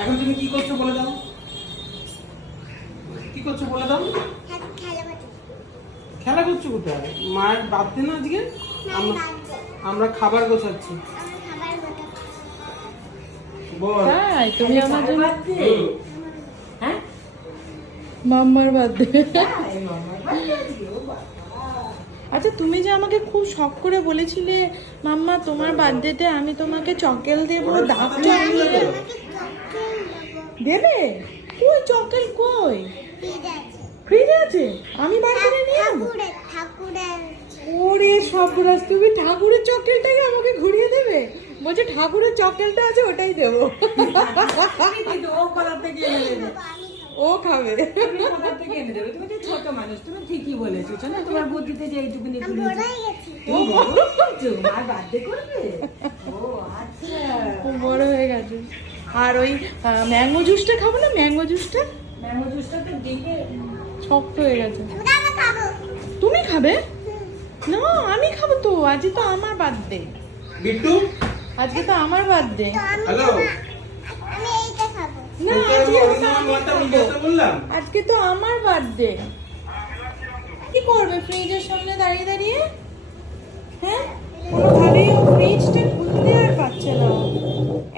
এখন তুমি কি করছ বলে দাও? কি করছ বলে দাও? খেলা করছ কোথায়? মায়ের বাড়তে না আজকে? আমরা আমরা খাবার গোছাচ্ছি। বল। তাই তুমি আমার জন্য হ্যাঁ? মাম্মার বার্থডে। আচ্ছা তুমি যে আমাকে খুব শখ করে বলেছিলে মাম্মা তোমার বার্থডেতে আমি তোমাকে চকেল দেবো চালিয়ে দেবে। কই চকেল কই? ফ্রিজে আছে? আমি বার্থডে নিয়ে যাব ওরে সবরাজ তুমি ঠাকুরের চকেলটাকে আমাকে ঘুরিয়ে দেবে? বলছে ঠাকুরের চকেলটা আছে ওটাই দেবো। ও ও খাবে। তুমি কোথা থেকে এনে দেবে। তুমি তো ছোট মানুষ তুমি ঠিকই বলেছ। তোমার বুদ্ধিতে যে এইটুকুনি তুমি বড়? হয়েছো বার্থডে করবে? ও আচ্ছা। খুব বড় হয়ে গেছে। আর ওই ম্যাঙ্গো জুসটা খাব না? ম্যাঙ্গো জুসটা? ম্যাঙ্গো জুসটা তো শক্ত হয়ে গেছে। তুমি খাবে? না আমি খাব তো। আজকে তো আমার বার্থডে। বিট্টু? আজকে তো আমার বার্থডে। হ্যালো না আমি খাব। আজকে তো আমার বার্থডে। কি করবে ফ্রিজের সামনে দাঁড়িয়ে দাঁড়িয়ে? হ্যাঁ? কোনোভাবেই ও ফ্রিজটা খুলতে আর পারছে না।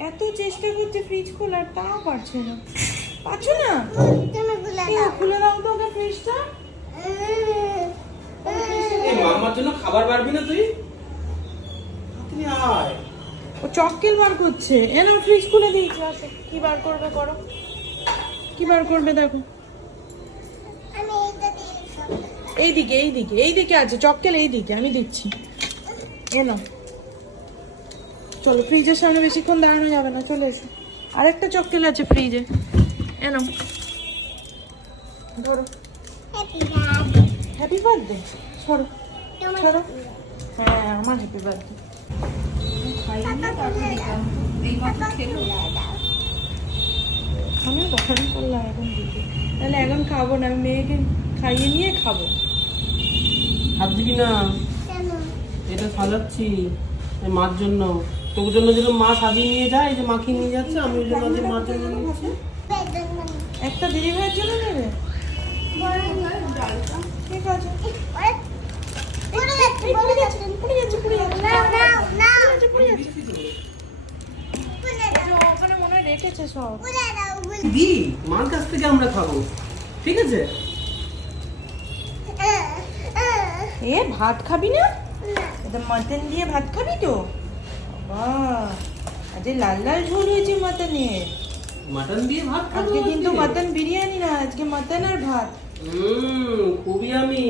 এত চেষ্টা করছে ফ্রিজ খোলার তাও পারছে না। পারছ না? খুলে দাও তো ওকে ফ্রিজটা। মামার জন্য খাবার পারবি না তুই? আয়। ও চক্কেল বার করছে। এনা ফ্রিজ খুলে দিয়েছে কি বার করবে করো? কি বার করবে দেখো? এইদিকে এইদিকে এইদিকে আছে চক্কেল এইদিকে আমি দিচ্ছি। এনো চলো ফ্রিজের সামনে বেশিক্ষণ দাঁড়ানো যাবে না চলে এসো। আরেকটা চক্কেল আছে ফ্রিজে। এনো ধরো। হ্যাপি বার্থডে সরো। সরো। হ্যাঁ আমার হ্যাপি বার্থডে আমিও বারণ করলাম এখন দিতে তাহলে এখন খাব না আমি মেয়েকে খাইয়ে নিয়ে খাব। ভাবছি কি না এটা সাজাচ্ছি মার জন্য। তোর জন্য যেন মা সাজিয়ে নিয়ে যায় যে মাকে নিয়ে যাচ্ছে আমি ওই জন্য মার জন্য নিচ্ছি একটা দিদি ভাইয়ের জন্য নেবে ঠিক আছে। এই পড়ে যাচ্ছে পড়ে যাচ্ছে পড়ে যাচ্ছে পড়ে যাচ্ছে এই যে ওখানে মনে হয় রেখেছে সব। মার কাছ থেকে আমরা খাব। ঠিক আছে? এ ভাত খাবি না? এটা মাটন দিয়ে ভাত খাবি তো? আজ লাল লাল ঝোল হয়েছে মাটন। দিয়ে ভাত খাব আজকে কিন্তু? মাটন বিরিয়ানি না আজকে মাটন আর ভাত। হুম খুবই আমি।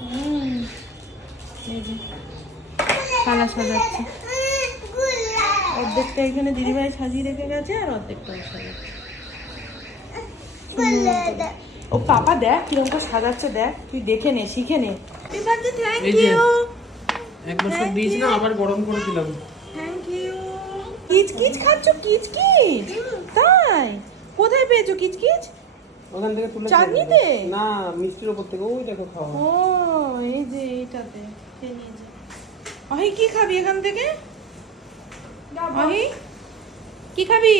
হুম সাজাচ্ছে অর্ধেকটা এখানে দিদিভাই সাজিয়ে রেখে গেছে আর অর্ধেকটা সাজাচ্ছে। ও পাপা দেখ কীরকম করে সাজাচ্ছে দেখ। তুই দেখে নে শিখে নে। ইউ এক বছর Thank না আবার গরম করে দিলাম থ্যাংক ইউ খাচ্ছ? কিচকিচ? তাই? কোথায় পেয়েছ কিচকিচ? ওখান থেকে তুলে চাটনিতে? না মিষ্টির ওপর থেকে। ওই দেখো খাওয়া। ও এই যে এইটাতে খেয়ে অহি কি খাবি এখান থেকে? অহি কি খাবি?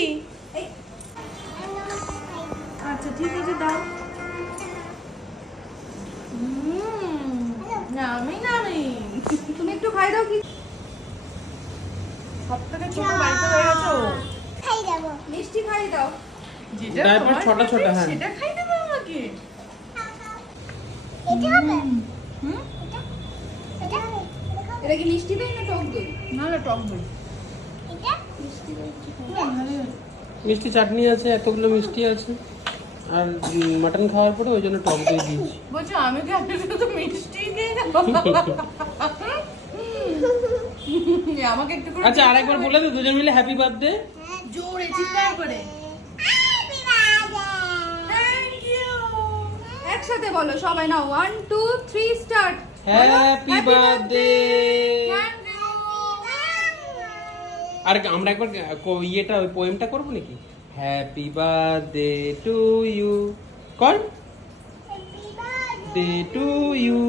ঠিক আছে দাও। নামি নামি। তুমি একটু খাই দাও কি? সব থেকে ছোট বাড়িতে হয়ে গেছো মিষ্টি খাই দাও। যেটা তারপর তোমার ছোট ছোট, হ্যাঁ। সেটা খাই দেবে আমাকে। হুম এটা? কি মিষ্টি দই না টক দই না না টক দই মিষ্টি চাটনি আছে এতগুলো মিষ্টি আছে। আর মাটন খাওয়ার পরে ওই জন্য টক দই দিয়েছি। বলছো আমি কি আমি শুধু মিষ্টি খেয়ে আমাকে একটু করে আচ্ছা আরেকবার বলে দে দুজন মিলে হ্যাপি বার্থডে জোরে চিৎকার করে। একসাথে বলো সবাই না one two three start happy birthday আর আমরা একবার ইয়েটা ওই পোয়েমটা করব নাকি? হ্যাপি বার্থডে টু ইউ কর। Day to you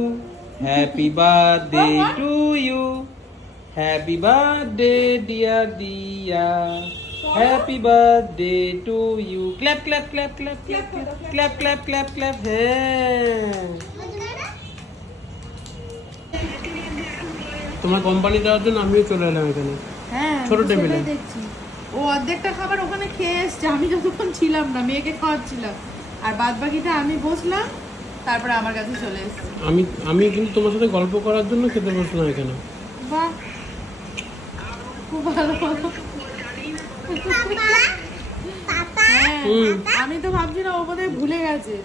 happy birthday to you happy birthday dear Diya happy birthday to you clap clap clap clap clap clap clap clap clap হ্যাঁ। তোমার কোম্পানি দেওয়ার জন্য আমিও চলে এলাম এখানে। হ্যাঁ ছোট টেবিলে। দেখছি। ও অর্ধেকটা খাবার ওখানে খেয়ে এসছে আমি যতক্ষণ ছিলাম না মেয়েকে খাওয়াচ্ছিলাম। আর বাদ বাকিটা আমি বসলাম তারপরে আমার কাছে চলে এসছে। আমি আমি কিন্তু তোমার সাথে গল্প করার জন্য খেতে বসলাম এখানে। বাহ খুব ভালো। হ্যাঁ, আমি তো ভাবছি না ও বোধহয় ভুলে গেছে।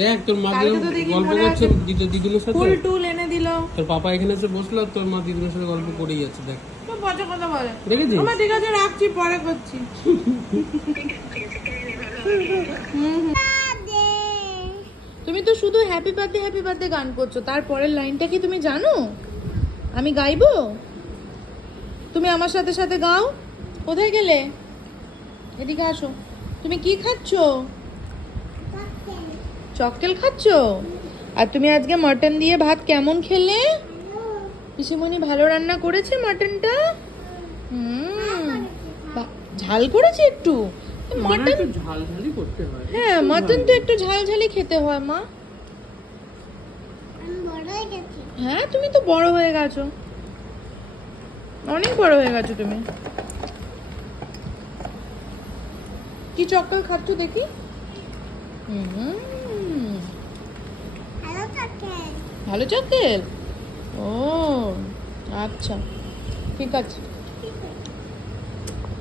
দেখ তোর মা গল্প করছে সাথে? ফুল টুল এনে দিল। তোর পাপা এখানে এসে বসল তোর মা দিদুনের সাথে গল্প করেই যাচ্ছে দেখ। পচা কথা বলে। দেখেছিস? আমার ঠিক আছে রাখছি পরে করছি। তুমি তো শুধু হ্যাপি বার্থডে হ্যাপি বার্থডে গান করছ। তারপরের লাইনটা কি তুমি জানো? আমি গাইবো? তুমি আমার সাথে সাথে গাও? কোথায় গেলে? এদিকে আসো। তুমি কি খাচ্ছ? চকটেল খাচ্ছ? আর তুমি আজকে মটন দিয়ে ভাত কেমন খেলে? পিসিমণি ভালো রান্না করেছে মাটনটা? হুম। ঝাল করেছে একটু? মানে মটন একটু ঝাল ঝালই করতে হয়। হ্যাঁ মটন তো একটু ঝাল ঝালই খেতে হয় মা। হ্যাঁ তুমি তো বড় হয়ে গেছো। অনেক বড় হয়ে গেছো তুমি। কি চক্কর খাচ্ছ দেখি? হুম। ভালো চক্কেল ও আচ্ছা ঠিক আছে।